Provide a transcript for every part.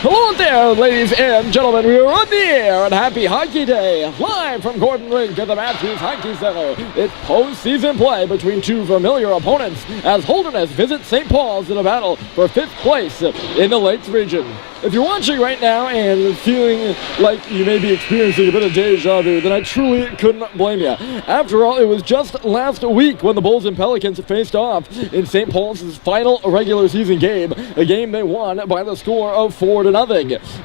Hello there, ladies and gentlemen. We are on the air on Happy Hockey Day, live from Gordon Rink at the Matthews Hockey Center. It's postseason play between two familiar opponents as Holderness visits St. Paul's in a battle for 5th place in the Lakes region. If you're watching right now and feeling like you may be experiencing a bit of deja vu, then I truly couldn't blame you. After all, it was just last week when the Bulls and Pelicans faced off in St. Paul's final regular season game, a game they won by the score of 4-0.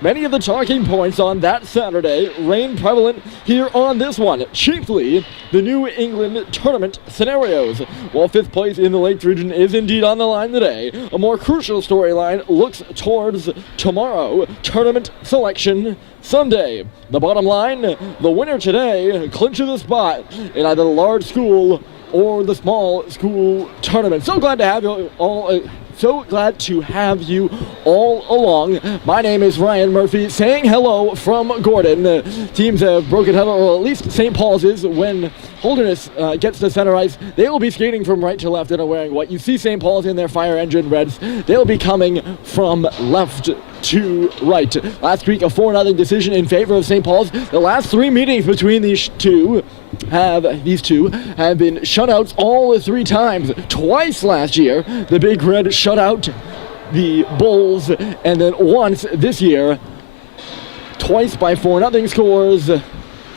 Many of the talking points on that Saturday reign prevalent here on this one, chiefly the New England tournament scenarios. While 5th place in the Lakes region is indeed on the line today, a more crucial storyline looks towards tomorrow, tournament selection Sunday. The bottom line, the winner today clinches a spot in either the large school or the small school tournament. So glad to have you all. So glad to have you all along. My name is Ryan Murphy, saying hello from Gordon. Teams have broken huddle, or at least St. Paul's is. When Holderness gets to center ice, they will be skating from right to left and are wearing what you see St. Paul's in their fire engine reds. They'll be coming from left to right. Last week, a 4-0 decision in favor of St. Paul's. The last 3 meetings between these two have been shutouts all 3 times. Twice last year, the Big Red shut out the Bulls, and then once this year, twice by 4-0 scores,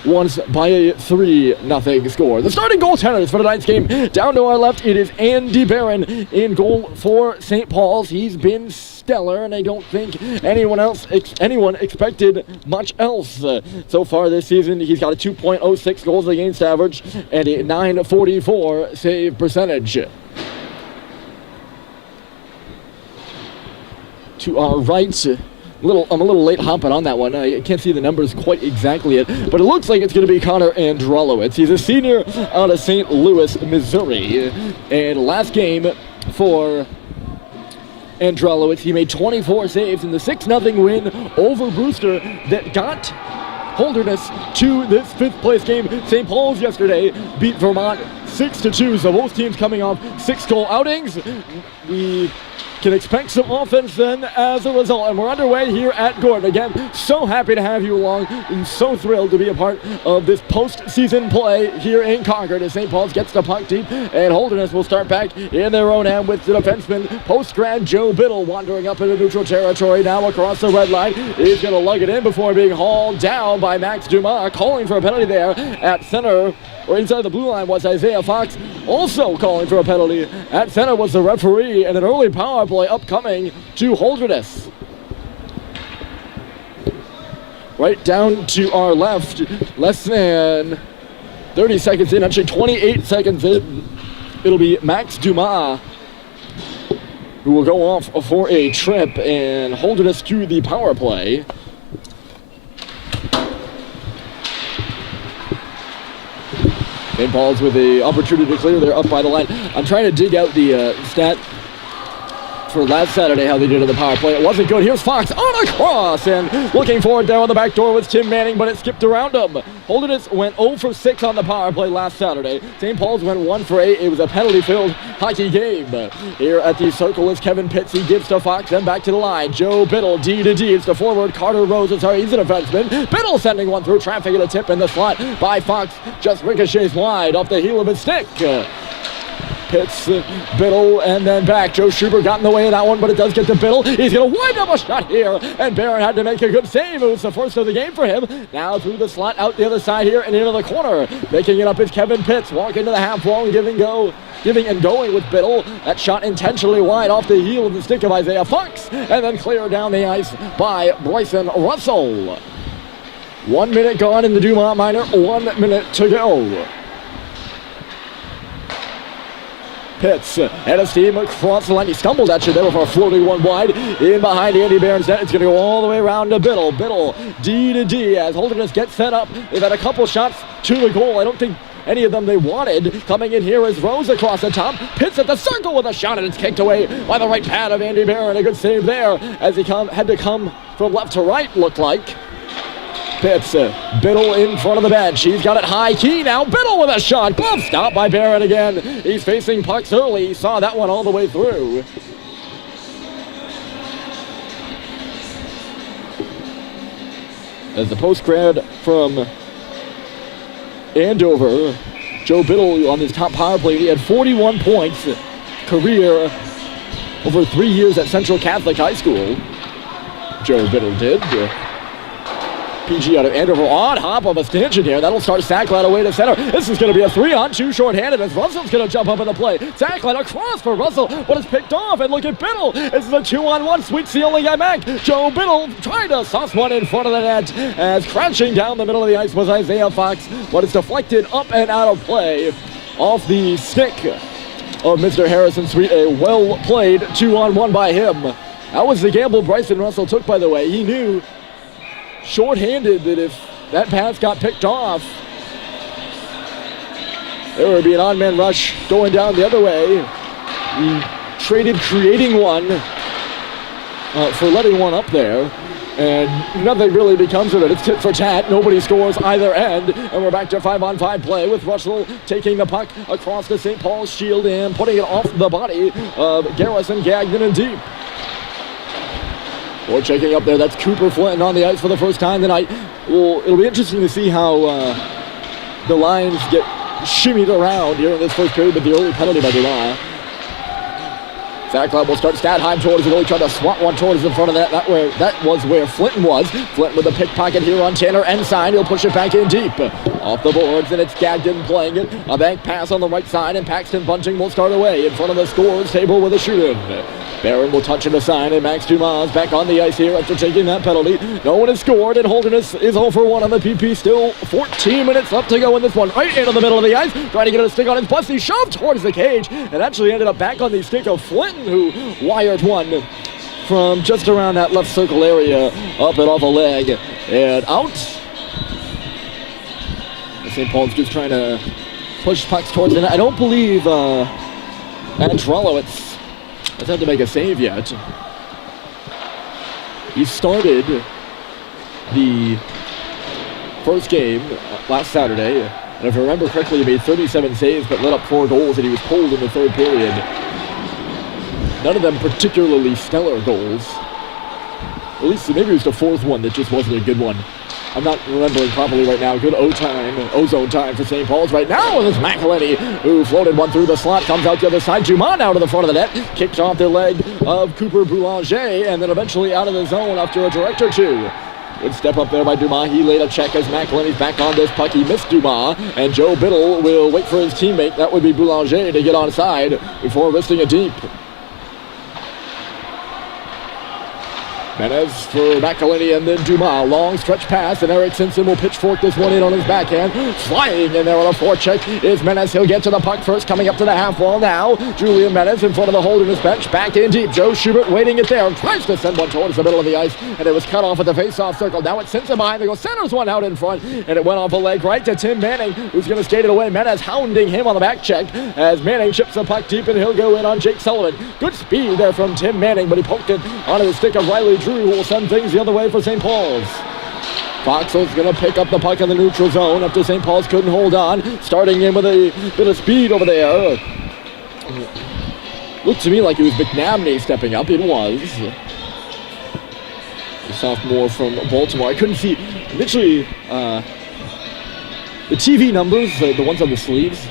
once by a 3-0 score. The starting goaltenders for tonight's game, down to our left, it is Andy Barron in goal for St. Paul's. He's been stellar, and I don't think anyone expected much else. So far this season, he's got a 2.06 goals against average and a .944 save percentage. To our right, I'm a little late hopping on that one. I can't see the numbers quite exactly yet, but it looks like it's going to be Connor Androlowitz. He's a senior out of St. Louis, Missouri. And last game for Androlowitz, he made 24 saves in the 6-0 win over Brewster that got Holderness to this 5th place game. St. Paul's yesterday beat Vermont 6-2, so both teams coming off 6-goal outings. We can expect some offense then as a result, and we're underway here at Gordon. Again, so happy to have you along and so thrilled to be a part of this postseason play here in Concord as St. Paul's gets the puck deep, and Holderness will start back in their own end with the defenseman, post-grad Joe Biddle, wandering up into neutral territory now across the red line. He's going to lug it in before being hauled down by Max Dumas, calling for a penalty there at center. Or inside the blue line was Isaiah Fox, also calling for a penalty. At center was the referee, and an early power play upcoming to Holderness. Right down to our left, less than 30 seconds in, actually 28 seconds in, it'll be Max Dumas who will go off for a trip and Holderness to the power play. St. Paul's with the opportunity to clear. They're up by the line. I'm trying to dig out the stat for last Saturday, how they did in the power play. It wasn't good. Here's Fox on a cross, and looking forward there on the back door was Tim Manning, but it skipped around him. Holderness went 0 for 6 on the power play last Saturday. St. Paul's went 1 for 8. It was a penalty-filled hockey game. Here at the circle is Kevin Pitts. He gives to Fox, then back to the line. Joe Biddle, D to D. It's the forward, Carter Rose. He's a defenseman. Biddle sending one through traffic, and a tip in the slot by Fox. Just ricochets wide off the heel of his stick. Pitts, Biddle, and then back. Joe Schubert got in the way of that one, but it does get to Biddle. He's going to wind up a shot here, and Barron had to make a good save. It was the first of the game for him. Now through the slot, out the other side here, and into the corner. Making it up is Kevin Pitts, walking to the half wall and giving and going with Biddle. That shot intentionally wide off the heel of the stick of Isaiah Fox, and then cleared down the ice by Bryson Russell. 1 minute gone in the Dumont Minor, 1 minute to go. Pitts, head of steam across the line. He stumbled actually there for a floating one wide. In behind Andy Barron's net. It's going to go all the way around to Biddle. Biddle, D to D as Holderness gets set up. They've had a couple shots to the goal. I don't think any of them they wanted. Coming in here is Rose across the top. Pitts at the circle with a shot, and it's kicked away by the right pad of Andy Barron. A good save there as he had to come from left to right, looked like. Pitts, Biddle in front of the bench. He's got it high key now. Biddle with a shot. Glove stop by Barron again. He's facing pucks early. He saw that one all the way through. As the post grad from Andover, Joe Biddle on his top power play, he had 41 points, career over 3 years at Central Catholic High School. Joe Biddle did. PG out of Andover on hop of a stanchion here. That'll start Sacklad away to center. This is going to be a 3-on-2 shorthanded as Russell's going to jump up in the play. Sacklad across for Russell, but it's picked off, and look at Biddle. This is a 2-on-1. Sweet's the only guy back. Joe Biddle trying to sauce one in front of the net as crashing down the middle of the ice was Isaiah Fox, but it's deflected up and out of play off the stick of Mr. Harrison Sweet. A well-played 2-on-1 by him. That was the gamble Bryson Russell took, by the way. He knew short-handed that if that pass got picked off, there would be an on-man rush going down the other way. He traded creating one for letting one up there, and nothing really becomes of it. It's tit for tat. Nobody scores either end, and we're back to 5-on-5 play with Russell taking the puck across the St. Paul's shield and putting it off the body of Garrison Gagnon and deep. Or checking up there, that's Cooper Flinton on the ice for the first time tonight. Well, it'll be interesting to see how the lines get shimmied around here in this first period with the early penalty by Dumas. Sacklad will start Stadheim towards it. Only trying to swat one towards in front of that. That was where Flinton was. Flinton with a pickpocket here on Tanner Ensign. He'll push it back in deep. Off the boards, and it's Gagnon playing it. A bank pass on the right side, and Paxton Bunting will start away in front of the scores table with a shoot-in. Barron will touch and assign, and Max Dumas back on the ice here after taking that penalty. No one has scored, and Holderness is 0 for 1 on the PP. Still 14 minutes left to go in this one. Right into the middle of the ice, trying to get a stick on his bust. He shoved towards the cage, and actually ended up back on the stick of Flinton, who wired one from just around that left circle area, up and off a leg, and out. St. Paul's just trying to push pucks towards the net. I don't believe Andrelowitz has had to make a save yet. He started the first game last Saturday, and if I remember correctly, he made 37 saves but let up 4 goals, and he was pulled in the third period. None of them particularly stellar goals. At least maybe it was the fourth one that just wasn't a good one. I'm not remembering properly right now. Good ozone time for St. Paul's right now. And it's McElhenney who floated one through the slot. Comes out the other side. Dumont out to the front of the net. Kicked off the leg of Cooper Boulanger. And then eventually out of the zone after a direct or two. Good step up there by Dumas. He laid a check as McElhenney's back on this puck. He missed Dumas. And Joe Biddle will wait for his teammate. That would be Boulanger to get onside before wristing it deep. Menez for McElhenney and then Dumas. Long stretch pass, and Eric Simpson will pitchfork this one in on his backhand. Flying in there on a forecheck is Menez. He'll get to the puck first, coming up to the half wall now. Julian Menez in front of the Holderness bench. Back in deep. Joe Schubert waiting it there. Tries to send one towards the middle of the ice, and it was cut off at the face-off circle. Now it's Simpson behind. They go centers one out in front, and it went off a leg right to Tim Manning, who's going to skate it away. Menez hounding him on the back check as Manning chips the puck deep, and he'll go in on Jake Sullivan. Good speed there from Tim Manning, but he poked it onto the stick of Riley Drew, who will send things the other way for St. Paul's. Foxell's going to pick up the puck in the neutral zone after St. Paul's couldn't hold on. Starting in with a bit of speed over there. Looked to me like it was McNabney stepping up. It was. The sophomore from Baltimore. I couldn't see. Literally, the TV numbers, the ones on the sleeves,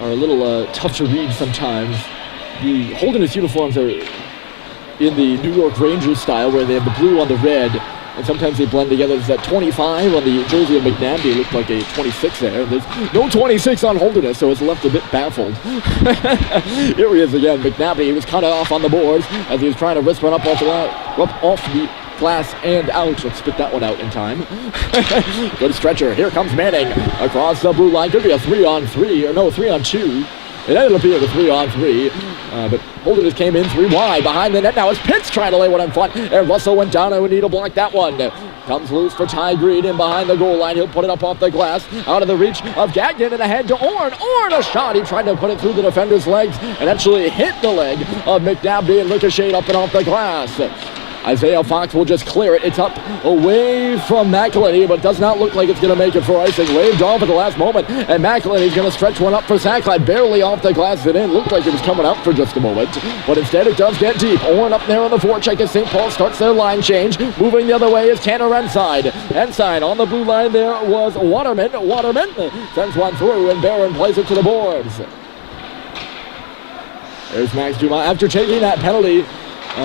are a little tough to read sometimes. The Holderness uniforms are in the New York Rangers style, where they have the blue on the red, and sometimes they blend together. There's that 25 on the jersey of McNabney. It looked like a 26 there. There's no 26 on Holderness, so it's left a bit baffled. Here he is again, McNabney. He was cut off on the boards as he was trying to wrist one up off the glass and out. Let's spit that one out in time. Good stretcher. Here comes Manning across the blue line. Could be a 3-on-3, or no, 3-on-2. It ended up being a 3-on-3, but Holderness came in 3 wide behind the net. Now it's Pitts trying to lay one in front, and Russell went down and would need to block that one. Comes loose for Ty Green in behind the goal line. He'll put it up off the glass, out of the reach of Gagnon, and ahead to Orn. Orn, a shot. He tried to put it through the defender's legs and actually hit the leg of McNabney and ricocheted up and off the glass. Isaiah Fox will just clear it. It's up away from McElhenney, but does not look like it's going to make it for icing. Waved off at the last moment, and McElhenney's going to stretch one up for Sacklad. Barely off the glass. It in. Looked like it was coming out for just a moment, but instead it does get deep. Oren up there on the forecheck as St. Paul starts their line change. Moving the other way is Tanner Enside. Enside on the blue line there was Waterman. Waterman sends one through, and Barron plays it to the boards. There's Max Dumas. After taking that penalty,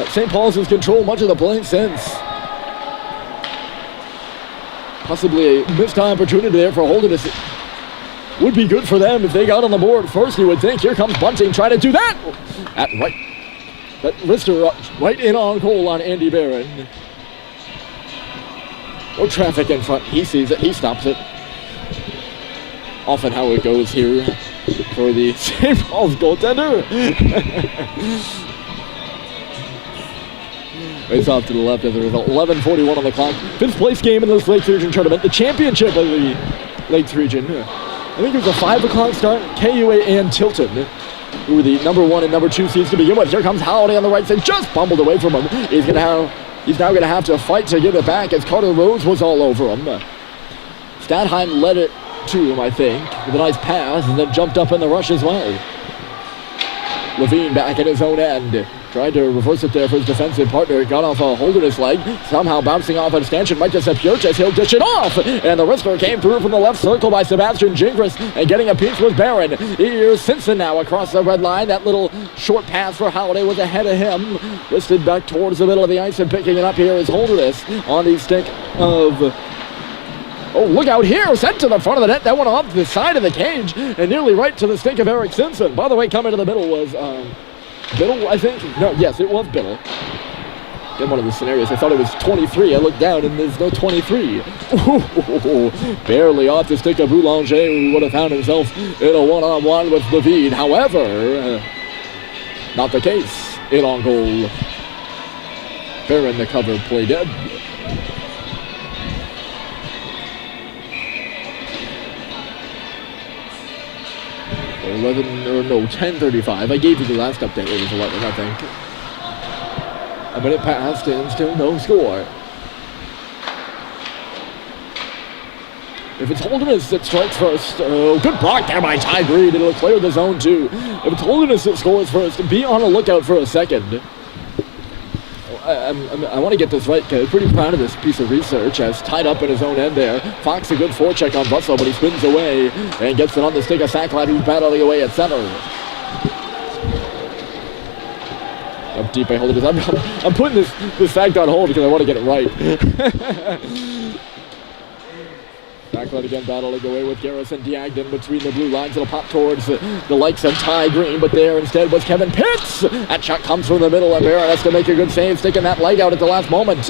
St. Paul's has controlled much of the play since. Possibly a missed opportunity there for Holderness. Would be good for them if they got on the board first, you would think. Here comes Bunting trying to do that. At right. That wrister right in on goal on Andy Barron. No traffic in front. He sees it. He stops it. Often how it goes here for the St. Paul's goaltender. It's off to the left as a result. 11:41 on the clock. Fifth place game in this Lakes Region tournament. The championship of the Lakes Region. I think it was a 5 o'clock start. KUA and Tilton, who were the number 1 and number 2 seeds to begin with. Here comes Holiday on the right side. Just bumbled away from him. He's now going to have to fight to get it back as Carter Rose was all over him. Stadheim led it to him, I think, with a nice pass, and then jumped up in the rush as well. Levine back at his own end. Tried to reverse it there for his defensive partner. Got off a Holderness leg. Somehow bouncing off an extension. Might just have Purchase. He'll dish it off. And the wrister came through from the left circle by Sebastian Gingras. And getting a piece was Barron. Here's Simpson now across the red line. That little short pass for Holiday was ahead of him. Wristed back towards the middle of the ice, and picking it up here is Holderness on the stick of... Oh, look out here. Sent to the front of the net. That went off the side of the cage and nearly right to the stick of Eric Simpson. By the way, coming to the middle was Biddle, I think. No, yes, it was Biddle. In one of the scenarios, I thought it was 23. I looked down and there's no 23. Ooh, barely off the stick of Boulanger, who would have found himself in a one-on-one with Levine. However, not the case. In on goal. Barron the cover play dead. 10:35. I gave you the last update. It was 11, I think. A minute passed and still no score. If it's Holderness that strikes first, good block there by Ty Breed. It'll clear the zone too. If it's Holderness that scores first, be on a lookout for a second. I want to get this right, because I'm pretty proud of this piece of research as tied up in his own end there. Fox a good forecheck on Bussell, but he spins away and gets it on the stick of Sacklad, who's battling away at center. Up deep by Holderness. I'm putting this fact on hold because I want to get it right. Sacklad again battling away with Garrison Diagden between the blue lines. It'll pop towards the likes of Ty Green, but there instead was Kevin Pitts. That shot comes from the middle, and Barron has to make a good save, sticking that leg out at the last moment.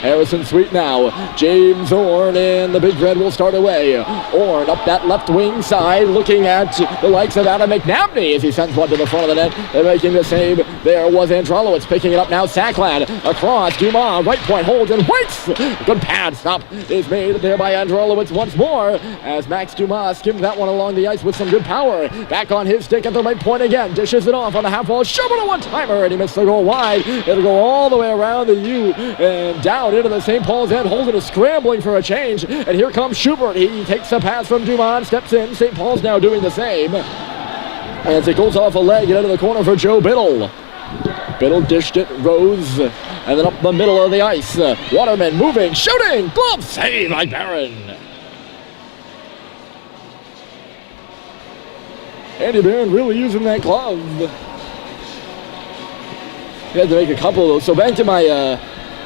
Harrison Sweet now. James Orn in the Big Red will start away. Orn up that left wing side, looking at the likes of Adam McNabney as he sends one to the front of the net. And making the save there was Androlowicz, picking it up now. Sacklad across. Dumas, right point, holds and waits. Good pad stop is made there by Androlowicz once more as Max Dumas skims that one along the ice with some good power. Back on his stick at the right point again. Dishes it off on the half wall. Shove it a one-timer, and he missed the goal wide. It'll go all the way around the U and down into the St. Paul's end. Holderness scrambling for a change. And here comes Schubert. He takes the pass from Dumas, steps in. St. Paul's now doing the same. As it goes off a leg and into the corner for Joe Biddle. Biddle dished it, Rose, and then up the middle of the ice. Waterman moving, shooting, glove save by Barron. Andy Barron really using that glove. He had to make a couple of those. So back to my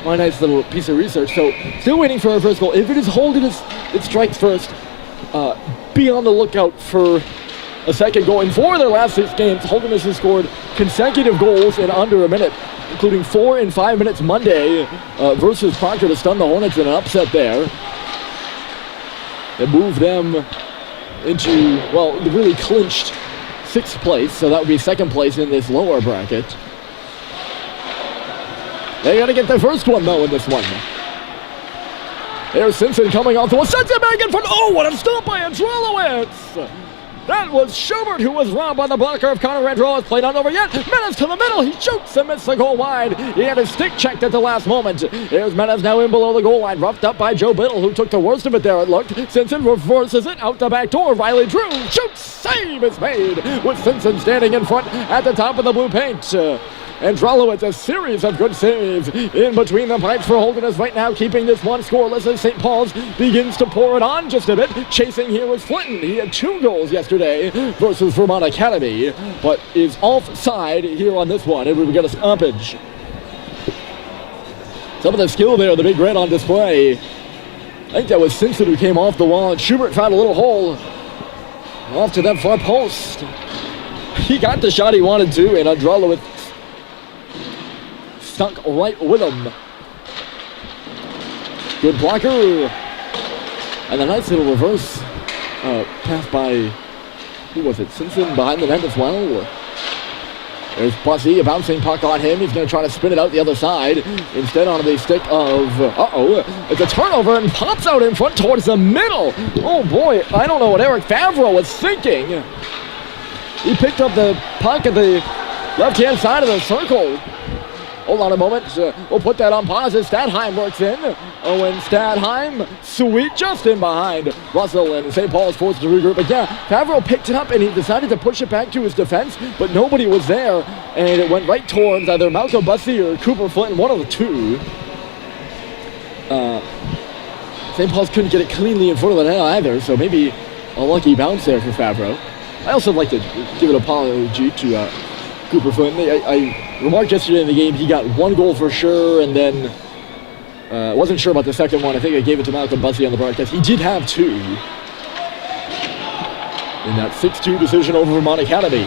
nice little piece of research. So still waiting for our first goal. If it is Holderness, it strikes first. Be on the lookout for a second goal. In 4 of their last 6 games, Holderness has scored consecutive goals in under a minute, including 4 in 5 minutes Monday versus Concord to stun the Hornets in an upset there. It moved them into, well, the really clinched 6th place, so that would be 2nd place in this lower bracket. They got to get their first one, though, in this one. There's Simpson coming off the wall, sends it back in front. Oh, what a stop by Androlowicz! That was Schubert who was robbed by the blocker of Connor Andrew. It's played not over yet. Menez to the middle. He shoots and misses the goal wide. He had his stick checked at the last moment. Here's Menez now in below the goal line. Roughed up by Joe Biddle, who took the worst of it there, it looked. Simpson reverses it out the back door. Riley Drew shoots. Save is made with Simpson standing in front at the top of the blue paint. And Drolowitz, a series of good saves in between the pipes for Holderness right now, keeping this one scoreless as St. Paul's begins to pour it on just a bit. Chasing here is Flinton. He had 2 goals yesterday versus Vermont Academy, but is offside here on this one, and we get a stoppage. Some of the skill there, the big red on display. I think that was Simpson who came off the wall, and Schubert found a little hole off to that far post. He got the shot he wanted to, and Drolowitz stuck right with him. Good blocker. And a nice little reverse pass by, who was it? Simpson behind the net as well. There's Bussy, a bouncing puck on him. He's going to try to spin it out the other side. Instead onto the stick of, it's a turnover and pops out in front towards the middle. Oh boy, I don't know what Eric Favreau was thinking. He picked up the puck at the left-hand side of the circle. Hold on a moment. We'll put that on pause as Stadheim works in. Owen Stadheim, sweet, just in behind Russell, and St. Paul's forced to regroup. But yeah, Favreau picked it up and he decided to push it back to his defense, but nobody was there, and it went right towards either Malcolm Bussey or Cooper Flinton, one of the two. St. Paul's couldn't get it cleanly in front of the net either, so maybe a lucky bounce there for Favreau. I also like to give an apology to Cooper Flinton. I remarked yesterday in the game he got 1 goal for sure, and then wasn't sure about the second one. I think I gave it to Malcolm Bussey on the broadcast. He did have 2 in that 6-2 decision over Vermont Academy.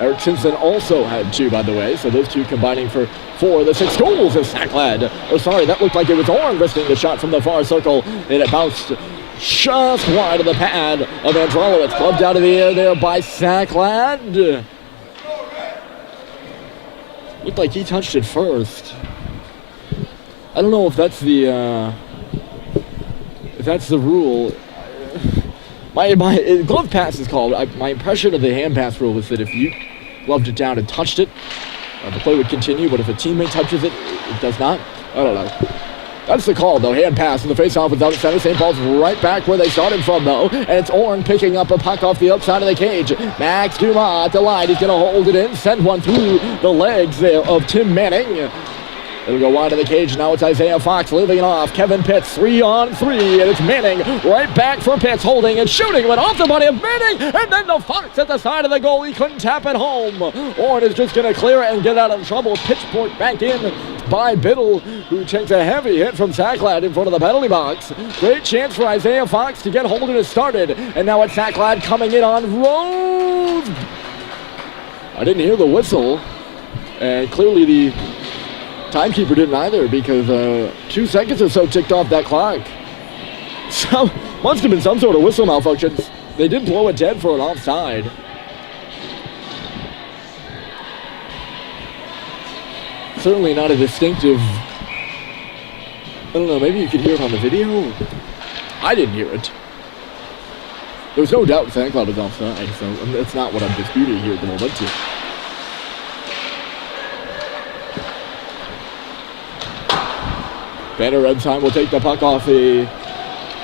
Eric Simpson also had 2, by the way, so those 2 combining for 4 of the 6 goals of Sacklad. Oh, sorry, that looked like it was Orn risking the shot from the far circle, and it bounced just wide of the pad of Androlowitz. Clubbed out of the air there by Sacklad. Looked like he touched it first. I don't know if that's the rule. My glove pass is called. My impression of the hand pass rule was that if you gloved it down and touched it, the play would continue. But if a teammate touches it, it does not. I don't know. That's the call, though. Hand pass in the face-off without a center. St. Paul's right back where they started from, though. And it's Orn picking up a puck off the outside of the cage. Max Dumas at the line. He's going to hold it in. Send one through the legs there of Tim Manning. It'll go wide of the cage. Now it's Isaiah Fox leaving it off. Kevin Pitts, 3-on-3. And it's Manning right back for Pitts. Holding and shooting. Went off the body of Manning. And then the Fox at the side of the goal. He couldn't tap it home. Orn is just going to clear it and get out of trouble. Pitchfork back in by Biddle, who takes a heavy hit from Sacklad in front of the penalty box. Great chance for Isaiah Fox to get Holderness started. And now it's Sacklad coming in on Rose. I didn't hear the whistle. And clearly the timekeeper didn't either, because 2 seconds or so ticked off that clock. So, must have been some sort of whistle malfunction. They did blow it dead for an offside. Certainly not a distinctive, I don't know, maybe you could hear it on the video? I didn't hear it. There's no doubt Santa Claus was offside, so that's not what I'm disputing here at the moment. Banner Redtime will take the puck off a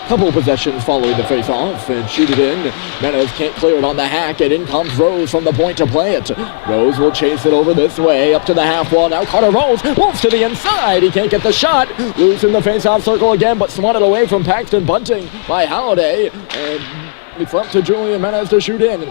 couple of possessions following the face-off and shoot it in. Menez can't clear it on the hack, and in comes Rose from the point to play it. Rose will chase it over this way, up to the half wall. Now Carter Rose moves to the inside. He can't get the shot. Loose in the face-off circle again, but swatted away from Paxton Bunting by Halliday. And it's up to Julian Menez to shoot in.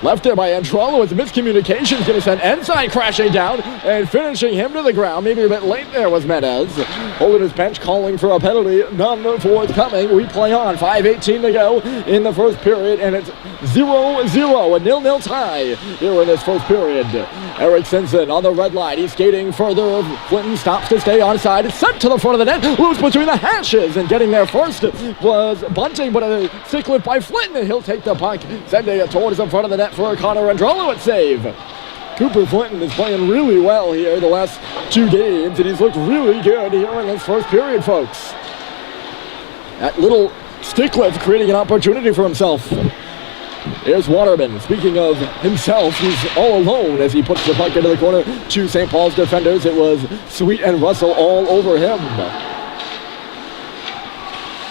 Left there by Antrolo with miscommunication. Going to send Ensign crashing down and finishing him to the ground. Maybe a bit late there was Menez. Holding his bench, calling for a penalty. None forthcoming. We play on. 5:18 to go in the first period, and it's 0-0, a 0-0 tie here in this first period. Eric Simpson on the red line. He's skating further. Clinton stops to stay onside. It's sent to the front of the net. Loose between the hashes, and getting there first was Bunting, but a stick lift by Flinton, and he'll take the puck, sending it towards the front of the net for a Connor Androlowitz save. Cooper Flinton is playing really well here the last 2 games, and he's looked really good here in this first period, folks. That little stick lift creating an opportunity for himself. Here's Waterman. Speaking of himself, he's all alone as he puts the puck into the corner to St. Paul's defenders. It was Sweet and Russell all over him.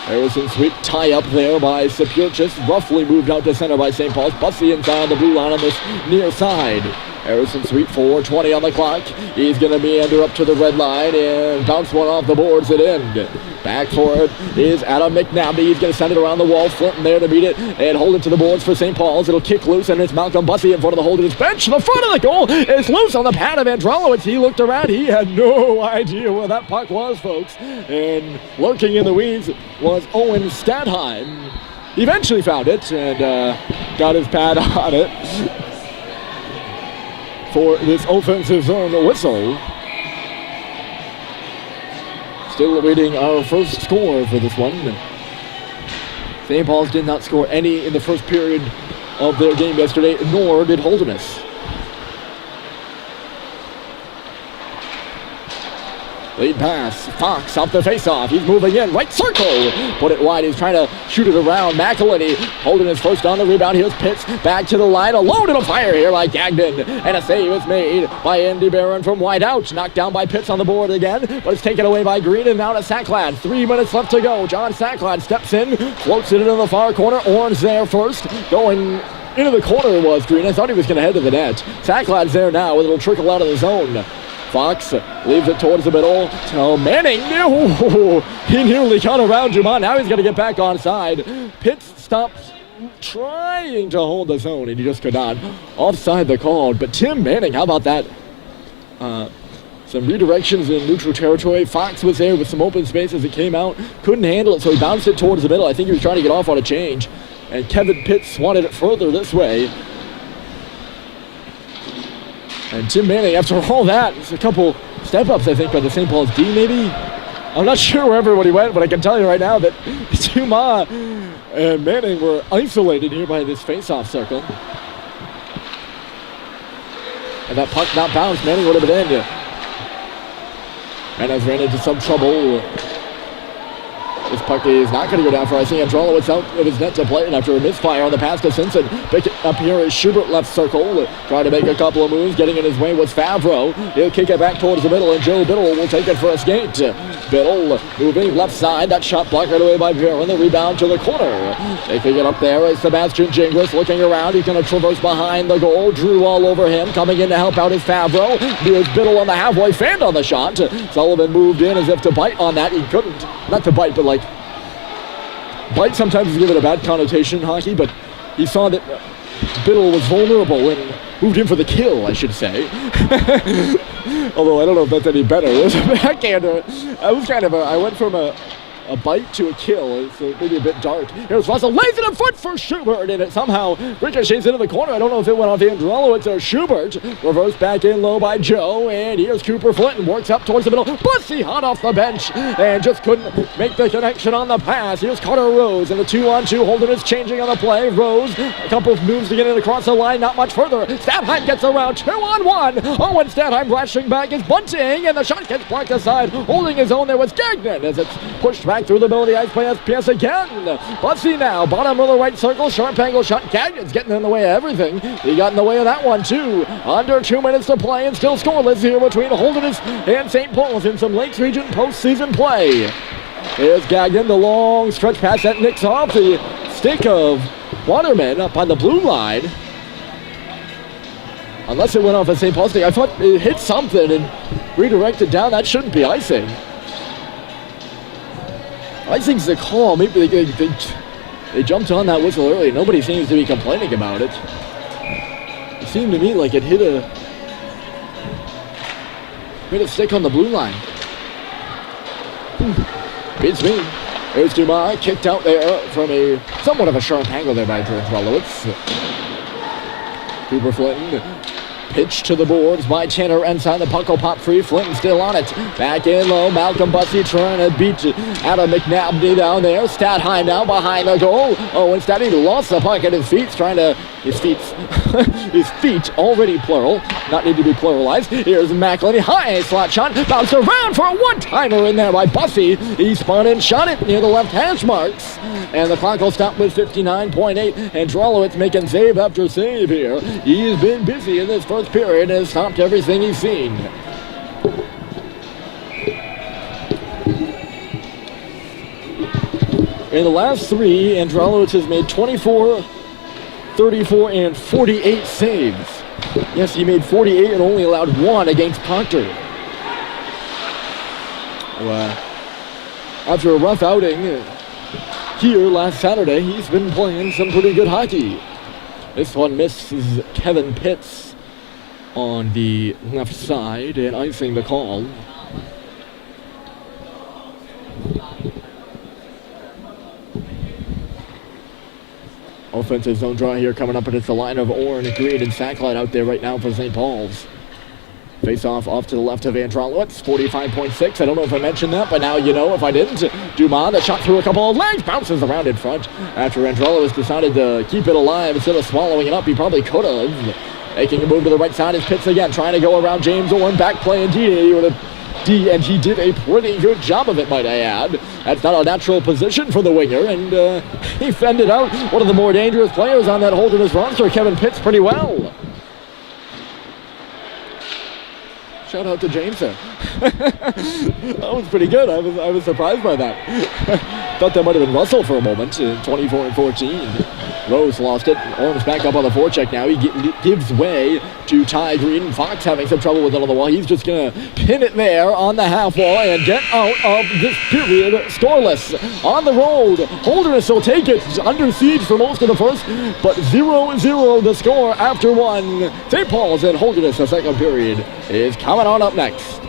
Harrison Sweet tie up there by Sapir, just roughly moved out to center by St. Paul's. Bussy inside on the blue line on this near side. Harrison Sweet, 4:20 on the clock. He's going to meander up to the red line and bounce one off the boards at end. Back for it is Adam McNabney. He's going to send it around the wall. Flinton there to beat it and hold it to the boards for St. Paul's. It'll kick loose, and it's Malcolm Bussy in front of the Holderness bench. The front of the goal is loose on the pad of Androlowicz. He looked around. He had no idea where that puck was, folks. And lurking in the weeds was Owen Stadheim. He eventually found it and got his pad on it for this offensive zone whistle. Still awaiting our first score for this one. St. Paul's did not score any in the first period of their game yesterday, nor did Holderness. Lead pass, Fox off the faceoff. He's moving in, right circle. Put it wide, he's trying to shoot it around. McElhinney holding his first on the rebound. Here's Pitts back to the line, alone and a fire here by Gagnon. And a save is made by Andy Barron from wide out. Knocked down by Pitts on the board again, but it's taken away by Green and now to Sacklad. 3 minutes left to go. John Sacklad steps in, floats it into the far corner. Orange there first, going into the corner was Green. I thought he was going to head to the net. Sacklad's there now, it'll trickle out of the zone. Fox leaves it towards the middle. So Manning, he nearly got around Dumont. Now he's going to get back onside. Pitts stops trying to hold the zone, and he just could not. Offside the call. But Tim Manning, how about that? Some redirections in neutral territory. Fox was there with some open space as it came out. Couldn't handle it, so he bounced it towards the middle. I think he was trying to get off on a change. And Kevin Pitts wanted it further this way. And Tim Manning, after all that, it's a couple step-ups, I think, by the St. Paul's D, maybe? I'm not sure where everybody went, but I can tell you right now that Dumas and Manning were isolated here by this face-off circle. And that puck not bounced, Manning would have been in. And has ran into some trouble. This puck is not going to go down for icing. Androlowicz out of his net to play it after a misfire on the pass to Simpson. Pick it up here is Schubert left circle. Trying to make a couple of moves. Getting in his way was Favreau. He'll kick it back towards the middle, and Joe Biddle will take it for a skate. Biddle moving left side. That shot blocked right away by Barron. The rebound to the corner. Taking it up there is Sebastian Gingras looking around. He's going to traverse behind the goal. Drew all over him. Coming in to help out is Favreau. Here's Biddle on the halfway, fanned on the shot. Sullivan moved in as if to bite on that. He couldn't. Not to bite, but like bite sometimes is given a bad connotation in hockey, but he saw that Biddle was vulnerable and moved in for the kill, I should say. Although I don't know if that's any better. It was a backhander. I went from a bite to a kill, so maybe a bit dark. Here's Russell, lays it in foot for Schubert, and it somehow ricochets into the corner. I don't know if it went off Androlowicz or Schubert. Reverse back in low by Joe, and here's Cooper Flinton, works up towards the middle. Bussy hot off the bench, and just couldn't make the connection on the pass. Here's Carter Rose, and the 2-on-2 Holderness changing on the play. Rose, a couple of moves to get it across the line, not much further. Stadheim gets around, 2-on-1. Owen Stadheim flashing back is bunting, and the shot gets blocked aside. Holding his own there was Gagnon as it's pushed back through the middle of the ice by SPS again. Bussy now, bottom of the right circle, sharp angle shot. Gagnon's getting in the way of everything. He got in the way of that one too. Under 2 minutes to play and still scoreless here between Holderness and St. Paul's in some Lakes Region postseason play. Here's Gagnon, the long stretch pass that nicks off the stick of Waterman up on the blue line. Unless it went off at St. Paul's stick. I thought it hit something and redirected down. That shouldn't be icing. Icing's the call. Maybe they jumped on that whistle early. Nobody seems to be complaining about it. It seemed to me like it hit a stick on the blue line. Beats me. There's Dumas, kicked out there from a somewhat of a sharp angle there by Androlowicz. Cooper Flinton. Pitch to the boards by Tanner inside. The puck will pop free. Flinton still on it. Back in low. Malcolm Bussy trying to beat Adam McNabney down there. Stadheim now behind the goal. Oh, instead he lost the puck at his feet, trying to His feet already plural, not need to be pluralized. Here's Macklin, high slot shot, bounced around for a one-timer in there by Bussey. He spun and shot it near the left hash marks. And the clock will stop with 59.8. And Drolowitz making save after save here. He's been busy in this first period and has stopped everything he's seen. In the last three, Androlowitz has made 24, 34, and 48 saves. Yes, he made 48 and only allowed one against Proctor. Wow. After a rough outing here last Saturday, he's been playing some pretty good hockey. This one misses Kevin Pitts on the left side and icing the call. Offensive zone draw here coming up, and it's the line of Orrin, Green, and Sacklight out there right now for St. Paul's. Face off to the left of Androlowitz, 45.6. I don't know if I mentioned that, but now you know if I didn't. Dumont, a shot through a couple of legs, bounces around in front. After Androlowitz decided to keep it alive instead of swallowing it up, he probably could have. Making a move to the right side is Pitts again, trying to go around James Orrin, back play indeed. And he did a pretty good job of it, might I add. That's not a natural position for the winger, and he fended out one of the more dangerous players on that Holderness roster, Kevin Pitts, pretty well. Shout out to James there. That was pretty good. I was surprised by that. Thought that might have been Russell for a moment. 24 and 14. Rose lost it. Orm's back up on the forecheck now. He gives way to Ty Green. Fox having some trouble with it on the wall. He's just going to pin it there on the half wall and get out of this period scoreless. On the road, Holderness will take it. Under siege for most of the first, but 0-0 the score after one. St. Paul's and Holderness, the second period, is coming on up next.